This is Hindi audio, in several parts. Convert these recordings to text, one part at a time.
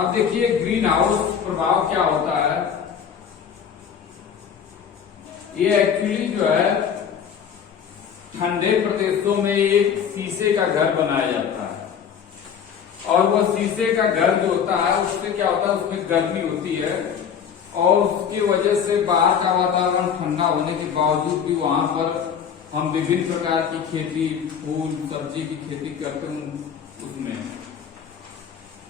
अब देखिए ग्रीन हाउस प्रभाव क्या होता है। ये एक्चुअली जो है ठंडे प्रदेशों में एक शीशे का घर बनाया जाता है और वह शीशे का घर जो होता है उससे क्या होता है, उसमें गर्मी होती है और उसकी वजह से बाहर का वातावरण ठंडा होने के बावजूद भी वहां पर हम विभिन्न प्रकार की खेती, फूल सब्जी की खेती करते हैं। उसमें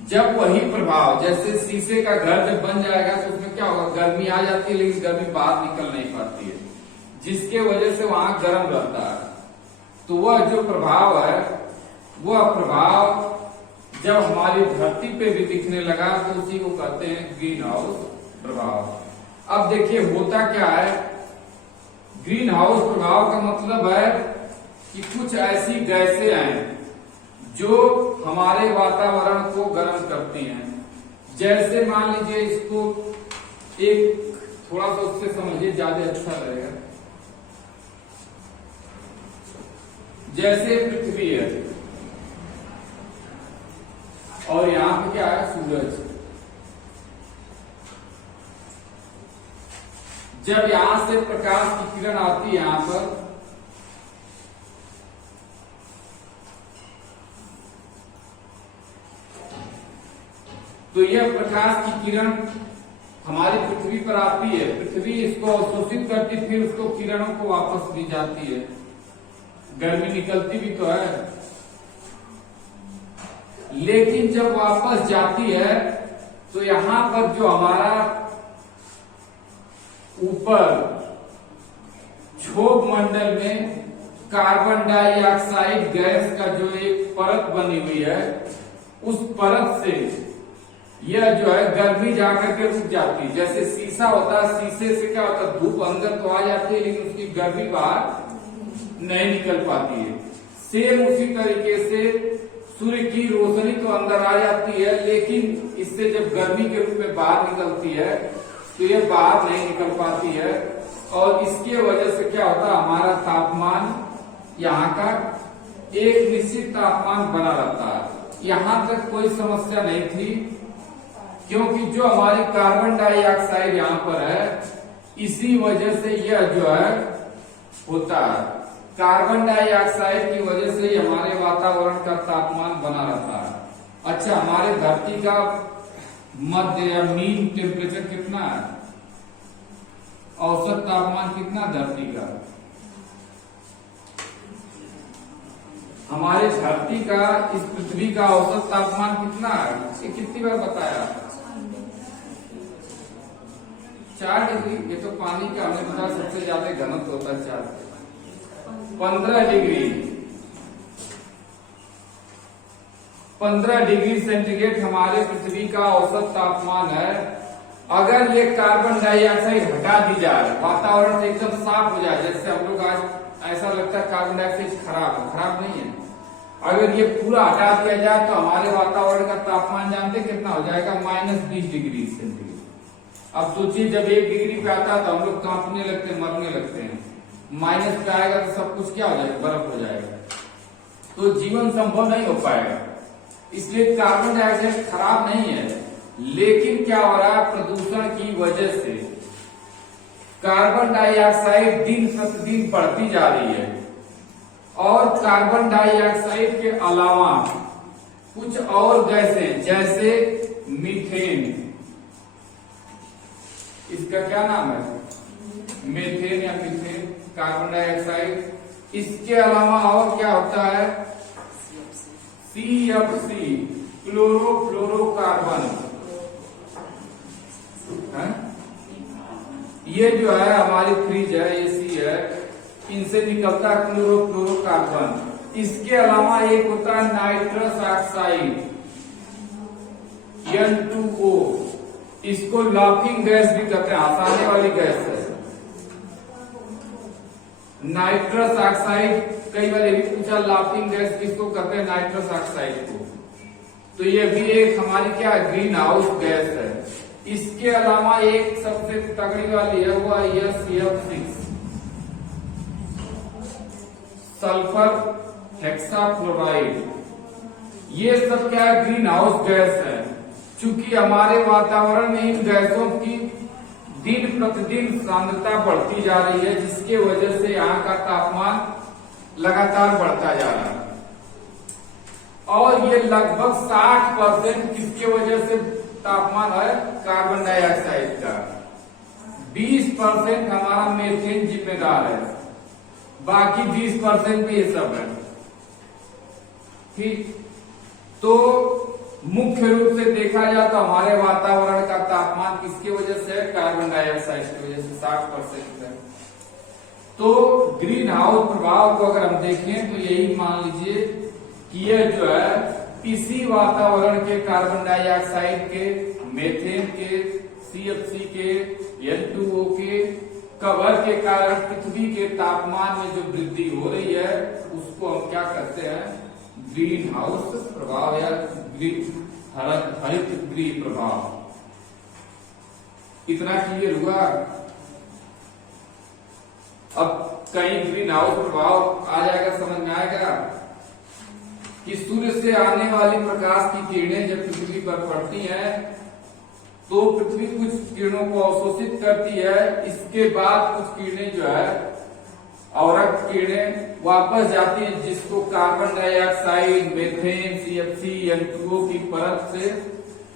जब वही प्रभाव, जैसे शीशे का घर जब बन जाएगा तो उसमें क्या होगा, गर्मी आ जाती है लेकिन गर्मी बाहर निकल नहीं पाती है, जिसके वजह से वहां गर्म रहता है। तो वह जो प्रभाव है, वह प्रभाव जब हमारी धरती पे भी दिखने लगा तो उसी को कहते हैं ग्रीन हाउस प्रभाव। अब देखिए होता क्या है, ग्रीन हाउस प्रभाव का मतलब है कि कुछ ऐसी गैसें हैं जो हमारे वातावरण को गर्म करती हैं। जैसे मान लीजिए, इसको एक थोड़ा सा उससे समझिए, ज्यादा अच्छा रहेगा। जैसे पृथ्वी है और यहां पे क्या है, सूरज। जब यहां से प्रकाश की किरण आती है यहां पर, तो यह प्रकाश की किरण हमारी पृथ्वी पर आती है, पृथ्वी इसको अवशोषित करती, फिर उसको किरणों को वापस दी जाती है, गर्मी निकलती भी तो है। लेकिन जब वापस जाती है तो यहां पर जो हमारा ऊपर क्षोभ मंडल में कार्बन डाइऑक्साइड गैस का जो एक परत बनी हुई है, उस परत से यह जो है गर्मी जाकर के रुक जाती है। जैसे शीशा होता है, शीशे से क्या होता है, धूप अंदर तो आ जाती है लेकिन उसकी गर्मी बाहर नहीं निकल पाती है। सेम उसी तरीके से सूर्य की रोशनी तो अंदर आ जाती है लेकिन इससे जब गर्मी के रूप में बाहर निकलती है तो यह बाहर नहीं निकल पाती है और इसके वजह से क्या होता है, हमारा तापमान यहाँ का एक निश्चित तापमान बना रहता है। यहां तक कोई समस्या नहीं थी क्योंकि जो हमारी कार्बन डाइऑक्साइड यहाँ पर है, इसी वजह से यह जो है होता है। कार्बन डाइऑक्साइड की वजह से ही हमारे वातावरण का तापमान बना रहता है। अच्छा, हमारे धरती का मध्य या मीन टेम्परेचर कितना है, औसत तापमान कितना धरती का? हमारे धरती का, इस पृथ्वी का औसत तापमान कितना है? ये कितनी बार बताया? 4 डिग्री। ये तो पानी का हमें पता सबसे ज्यादा घनत्व होता है 4। 15 डिग्री, 15 डिग्री सेंटीग्रेड हमारे पृथ्वी का औसत तापमान है। अगर ये कार्बन डाइऑक्साइड हटा दी जाए, वातावरण से एकदम साफ हो जाए, जैसे हम लोग आज ऐसा लगता है कार्बन डाइऑक्साइड खराब है, खराब नहीं है। अगर ये पूरा हटा दिया जाए तो हमारे वातावरण का तापमान जानते कितना हो जाएगा? -20 डिग्री सेंटीग्रेड। अब सोचिए, जब 1 डिग्री पे आता है तो हम लोग कांपने लगते हैं, मरने लगते हैं। माइनस पे आएगा तो सब कुछ क्या हो जाएगा? बर्फ हो जाएगा। तो जीवन संभव नहीं हो पाएगा। इसलिए कार्बन डाइऑक्साइड खराब नहीं है, लेकिन क्या हो रहा है, प्रदूषण की वजह से कार्बन डाइऑक्साइड दिन प्रतिदिन बढ़ती जा रही है और कार्बन डाइऑक्साइड के अलावा कुछ और गैसें जैसे मीथेन, इसका क्या नाम है, मीथेन या मीथेन, कार्बन डाइऑक्साइड, इसके अलावा और क्या होता है, CFC, क्लोरोफ्लोरोकार्बन। ये जो है हमारी फ्रिज है, एसी है, इनसे निकलता है क्लोरोफ्लोरोकार्बन। इसके अलावा एक होता है नाइट्रस ऑक्साइड, N2O, इसको लाफिंग गैस भी कहते हैं, हंसाने वाली गैस है। नाइट्रस ऑक्साइड, कई बार ये भी पूछा, लाफिंग गैस किसको कहते हैं? नाइट्रस ऑक्साइड को। तो ये भी एक हमारी क्या ग्रीन हाउस गैस है। इसके अलावा एक सबसे तगड़ी वाली है, वो है CF6, सल्फर हेक्साफ्लोराइड। ये सब क्या है? ग्रीन हाउस गैस है। चूंकि हमारे वातावरण में इन गैसों की दिन प्रतिदिन सांद्रता बढ़ती जा रही है, जिसके वजह से यहाँ का तापमान लगातार बढ़ता जा रहा है। और ये लगभग 60% किसके वजह से तापमान है? कार्बन डाइऑक्साइड का। 20% हमारा मीथेन जिम्मेदार है, बाकी 20% भी ये सब है। ठीक, तो मुख्य रूप से देखा जाए तो हमारे वातावरण का तापमान किसके वजह से है? कार्बन डाइऑक्साइड की वजह से 60% है। तो ग्रीन हाउस प्रभाव को अगर हम देखें तो यही मान लीजिए कि यह जो है इसी वातावरण के कार्बन डाइऑक्साइड के, मीथेन के, CFC के, N2O के कवर के कारण पृथ्वी के तापमान में जो वृद्धि हो रही है उसको हम क्या कहते हैं? ग्रीन हाउस प्रभाव या हरित गृह प्रभाव। इतना क्लियर हुआ? अब कहीं ग्रीन हाउस प्रभाव आ जाएगा, समझ में आएगा कि सूर्य से आने वाली प्रकाश की किरणें जब पृथ्वी पर पड़ती हैं तो पृथ्वी कुछ किरणों को अवशोषित करती है, इसके बाद कुछ किरणें जो है अवरक्त किरणें वापस जाती है, जिसको carbon dioxide, methane, CFC, N2O की परत से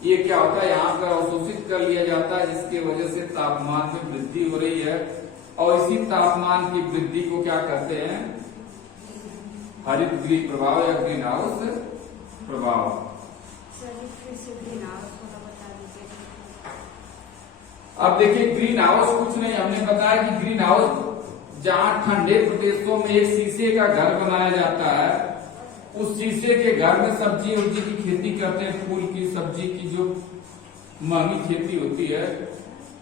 ये क्या होता है, यहाँ पर अवशोषित कर लिया जाता है, जिसके वजह से तापमान में वृद्धि हो रही है। और इसी तापमान की वृद्धि को क्या कहते हैं? हरित गृह प्रभाव या ग्रीन हाउस प्रभाव। अब देखिए, ग्रीन हाउस कुछ नहीं, हमने बताया कि ग्रीन हाउस जहाँ ठंडे प्रदेशों में एक शीशे का घर बनाया जाता है, उस शीशे के घर में सब्जी उब्जी की खेती करते हैं। फूल की, सब्जी की जो महंगी खेती होती है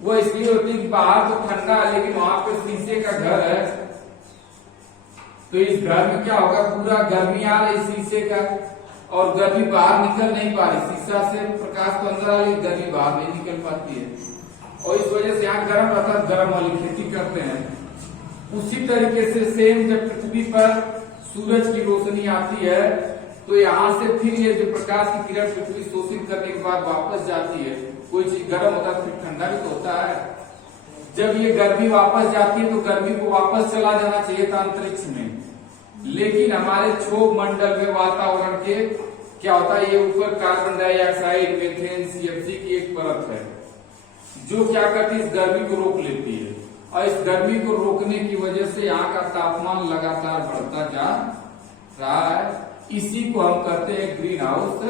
वो इसलिए होती है कि बाहर तो ठंडा है लेकिन वहां पे शीशे का घर है, तो इस घर में क्या होगा, पूरा गर्मी आ रही शीशे का और गर्मी बाहर निकल नहीं पा रही। शीशा से प्रकाश तो अंदर आ रही, गर्मी बाहर नहीं निकल पाती है और इस वजह से यहाँ गर्म रहता है, गर्म वाली खेती करते हैं। उसी तरीके से सेम जब पृथ्वी पर सूरज की रोशनी आती है तो यहाँ से फिर ये जो प्रकाश की किरण पृथ्वी शोषित करने के बाद वापस जाती है। कोई चीज गर्म होता है फिर ठंडा भी तो होता है। जब ये गर्मी वापस जाती है तो गर्मी को वापस चला जाना चाहिए था अंतरिक्ष में, लेकिन हमारे क्षोभ मंडल में वातावरण के क्या होता है, ये ऊपर कार्बन डाइऑक्साइड, मीथेन, CFC की एक परत है जो क्या करती है, इस गर्मी को रोक लेती है और इस गर्मी को रोकने की वजह से यहाँ का तापमान लगातार बढ़ता जा रहा है। इसी को हम कहते हैं ग्रीन हाउस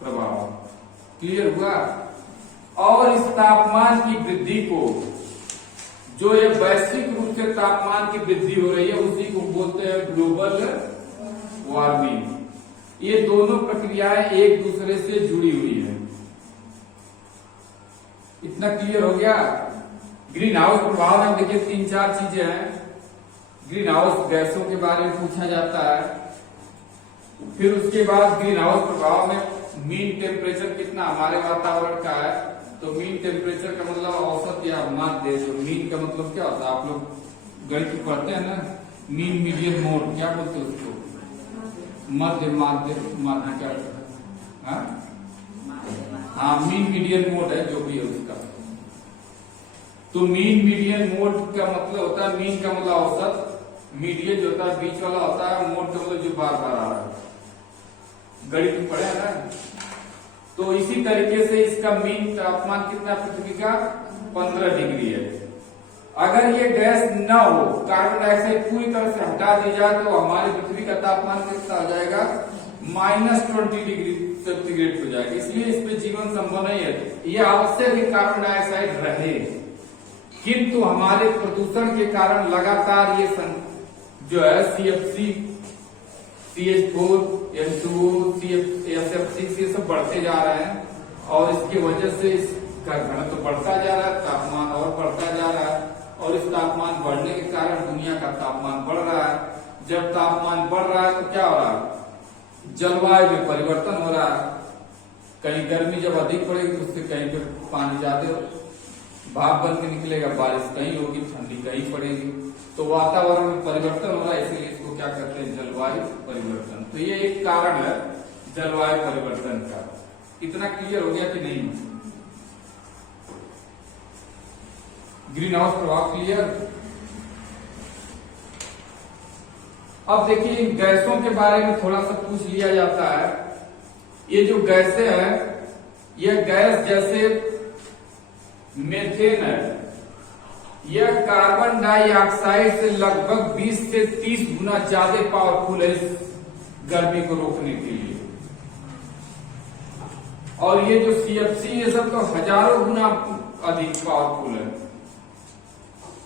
प्रभाव। क्लियर हुआ? और इस तापमान की वृद्धि को, जो ये वैश्विक रूप से तापमान की वृद्धि हो रही है, उसी को बोलते हैं ग्लोबल वार्मिंग। ये दोनों प्रक्रियाएं एक दूसरे से जुड़ी हुई है। इतना क्लियर हो गया? ग्रीन हाउस प्रभाव में देखिए 3-4 चीजें हैं। ग्रीन हाउस गैसों के बारे में पूछा जाता है, फिर उसके बाद ग्रीन हाउस प्रभाव में मीन टेम्परेचर कितना हमारे वातावरण का है, तो मीन टेम्परेचर का मतलब औसत या माध्य। तो मीन का मतलब क्या होता है, आप लोग गणित पढ़ते हैं ना, मीन, मीडियन, मोड, क्या बोलते हैं उसको? मध्य, माध्य, माध्य क्या? हाँ, मीन मीडियन मोड है जो भी है उसका। तो मीन मीडियन मोड का मतलब होता है, मीन का मतलब औसत, मीडियन जो होता है बीच वाला होता है, मोड का मतलब जो बार बार आ रहा है। गणित पढ़े ना? तो इसी तरीके से इसका मीन तापमान कितना पृथ्वी का? 15 डिग्री है। अगर ये गैस न हो, कार्बन डाइऑक्साइड पूरी तरह से हटा दी जाए तो हमारी पृथ्वी का तापमान कितना हो जाएगा? -20 डिग्री सेंटीग्रेड हो जाएगा। इसलिए इस पे जीवन संभव नहीं है। ये आवश्यक है कार्बन डाइऑक्साइड रहे, किंतु हमारे प्रदूषण के कारण लगातार ये जो है CFC, CH4, N2O, SF6 ये सब बढ़ते जा रहे हैं और इसकी वजह से इसका घनत्व बढ़ता जा रहा है, तापमान और बढ़ता जा रहा है और इस तापमान बढ़ने के कारण दुनिया का तापमान बढ़ रहा है। जब तापमान बढ़ रहा है तो क्या हो रहा है? जलवायु में परिवर्तन हो रहा है। कहीं गर्मी जब अधिक पड़ेगी तो उससे कहीं पे पानी ज्यादा भाप बन के निकलेगा, बारिश कहीं होगी, ठंडी कहीं पड़ेगी, तो वातावरण में परिवर्तन हो रहा है। इसलिए इसको क्या कहते हैं? जलवायु परिवर्तन। तो ये एक कारण है जलवायु परिवर्तन का। इतना क्लियर हो गया कि नहीं? ग्रीन हाउस प्रभाव क्लियर। अब देखिए इन गैसों के बारे में थोड़ा सा पूछ लिया जाता है। ये जो गैसें हैं, यह गैस जैसे मेथेन है, यह कार्बन डाइऑक्साइड से लगभग 20 से 30 गुना ज्यादा पावरफुल है इस गर्मी को रोकने के लिए। और ये जो CFC ये सब तो हजारों गुना अधिक पावरफुल है,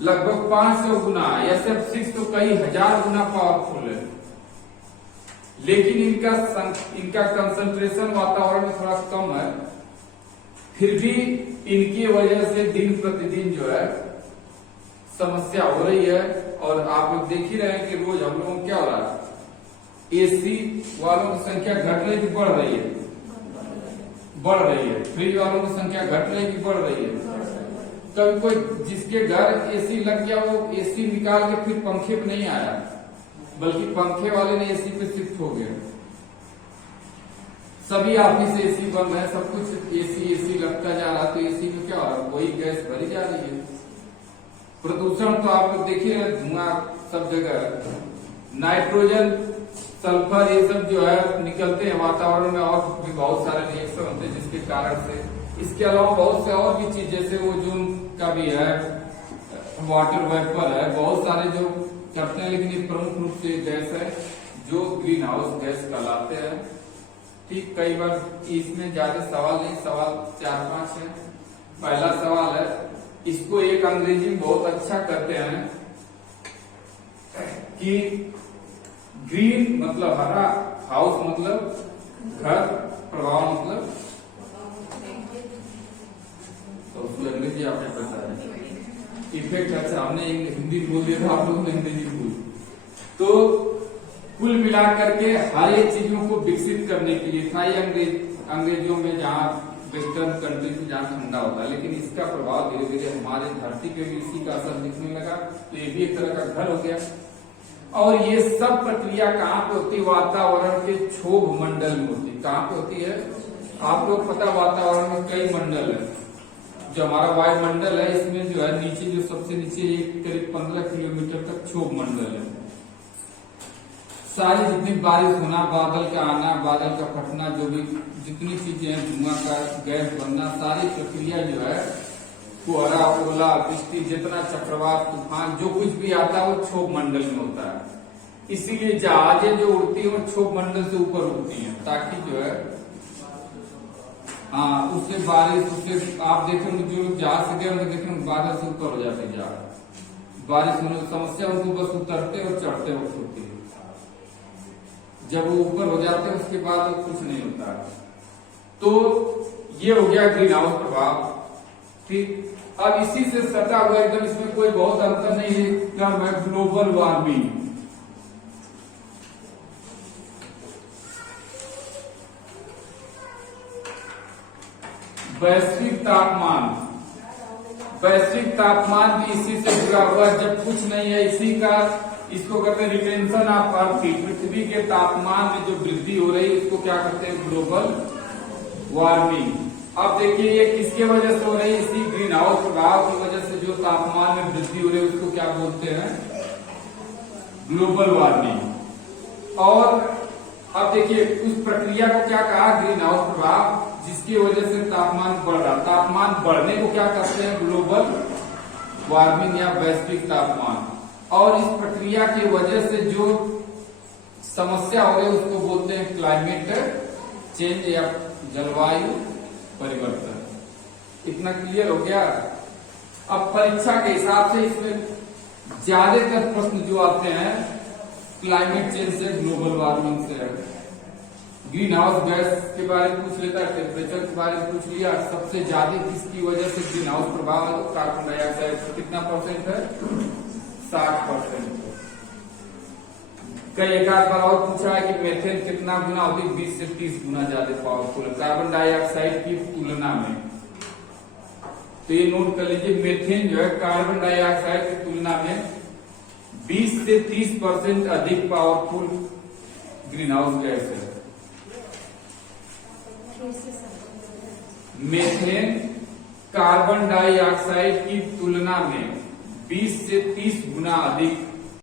लगभग 500 गुना। SF6 तो कई हजार गुना पावरफुल है, लेकिन इनका कंसंट्रेशन वातावरण में थोड़ा कम है। फिर भी इनकी वजह से दिन प्रतिदिन जो है समस्या हो रही है। और आप लोग देख ही रहे हैं कि रोज हम लोगों को क्या हो रहा है, AC वालों की संख्या घट रही कि बढ़ रही है? बढ़ रही है। फ्रिज वालों की संख्या घट रही कि बढ़ रही है? कभी कोई जिसके घर AC लग गया वो AC निकाल के फिर पंखे पे नहीं आया, बल्कि पंखे वाले ने AC पे शिफ्ट हो गए। सभी ऑफिस AC बंद है, सब कुछ AC लगता जा रहा, तो AC में क्या हो रहा है, वही गैस भरी जा रही है। प्रदूषण तो आप लोग देखिए, धुआं सब जगह, नाइट्रोजन, सल्फर, ये सब जो है निकलते हैं वातावरण में, और भी बहुत सारे रिएक्शन होते हैं जिसके कारण से। इसके अलावा बहुत से और भी चीज, जैसे ओजोन का भी है, वाटर वेपर है, बहुत सारे जो करते हैं। लेकिन ये प्रमुख रूप से गैस है जो ग्रीन हाउस गैस कहलाते हैं। ठीक, कई बार इसमें ज्यादा सवाल नहीं, सवाल 4-5 है। पहला सवाल है, इसको एक अंग्रेजी में बहुत अच्छा करते हैं कि ग्रीन मतलब हरा, हाउस मतलब घर, प्रभाव मतलब, तो उसको अंग्रेजी आपने पता है, इफेक्ट। अच्छा, हमने हिंदी बोल दिया था, आप लोगों ने अंग्रेजी बोल। तो कुल मिलाकर के हर एक चीजों को विकसित करने के लिए था। ये अंग्रेजों में जहाँ वेस्टर्न कंट्री में जहाँ ठंडा होता है, लेकिन इसका प्रभाव धीरे धीरे हमारे धरती पे भी इसी का असर दिखने लगा। तो ये भी एक तरह का घर हो गया। और ये सब प्रक्रिया कहाँ पे होती है? वातावरण के क्षोभ मंडल में होती है। कहाँ पे होती है? आप लोग पता, वातावरण में कई मंडल है। जो हमारा वायुमंडल है, इसमें जो है नीचे, जो सबसे नीचे करीब 15 किलोमीटर तक क्षोभ मंडल है। सारी जितनी बारिश होना, बादल का आना, बादल का फटना, जो भी जितनी चीजें हैं, धुआं का गैस बनना, सारी प्रक्रिया जो है, कोहरा, ओला, वृष्टि, जितना चक्रवात, तूफान, जो कुछ भी आता है वो क्षोभ मंडल में होता है। इसीलिए जहाजें जो उड़ती है वो क्षोभ मंडल से ऊपर उड़ती हैं, ताकि जो है उससे बारिश, उससे आप देखेंगे जो जहाज से गए उनको देखेंगे बादल से ऊपर हो जाते जहाज। बारिश होने की समस्या उनको बस उतरते और चढ़ते वक्त होती है। जब वो ऊपर हो जाते हैं उसके बाद कुछ नहीं होता। तो ये हो गया ग्रीन हाउस प्रभाव। ठीक, अब इसी से सटा हुआ एकदम, इसमें कोई बहुत अंतर नहीं है, टर्म है ग्लोबल वार्मिंग। वैश्विक तापमान, वैश्विक तापमान भी इसी से जुड़ा हुआ है। जब कुछ नहीं है, इसी का, इसको कहते हैं रिटेंशन ऑफ अर्थ। पृथ्वी के तापमान में जो वृद्धि हो रही है इसको क्या कहते हैं? Global warming. अब देखिए ये किसके वजह से हो रही है? इसी ग्रीन हाउस प्रभाव की वजह से जो तापमान में वृद्धि हो रही है उसको क्या बोलते हैं? Global warming. और अब देखिए उस प्रक्रिया को क्या कहा? ग्रीन हाउस प्रभाव, जिसकी वजह से तापमान बढ़ रहा। तापमान बढ़ने को क्या कहते हैं? ग्लोबल वार्मिंग या वैश्विक तापमान। और इस प्रक्रिया की वजह से जो समस्या हो रही है उसको बोलते हैं क्लाइमेट चेंज या जलवायु परिवर्तन। इतना क्लियर हो गया? अब परीक्षा के हिसाब से इसमें ज्यादातर प्रश्न जो आते हैं क्लाइमेट चेंज से, ग्लोबल वार्मिंग से। ग्रीन हाउस गैस के बारे में पूछ लेता है, टेम्परेचर के बारे में पूछ लिया। सबसे ज्यादा किसकी वजह से ग्रीन हाउस प्रभाव है? तो कार्बन डाइऑक्साइड। कितना परसेंट है? 60%। कई एक आध बार और पूछा है कि मेथेन कितना गुना होती है? 20 से 30 गुना ज्यादा पावरफुल है कार्बन डाइऑक्साइड की तुलना में। तो ये नोट कर लीजिए, मेथेन जो है कार्बन डाइऑक्साइड की तुलना में 20 से 30% अधिक पावरफुल ग्रीन हाउस गैस है। मीथेन कार्बन डाइऑक्साइड की तुलना में 20 से 30 गुना अधिक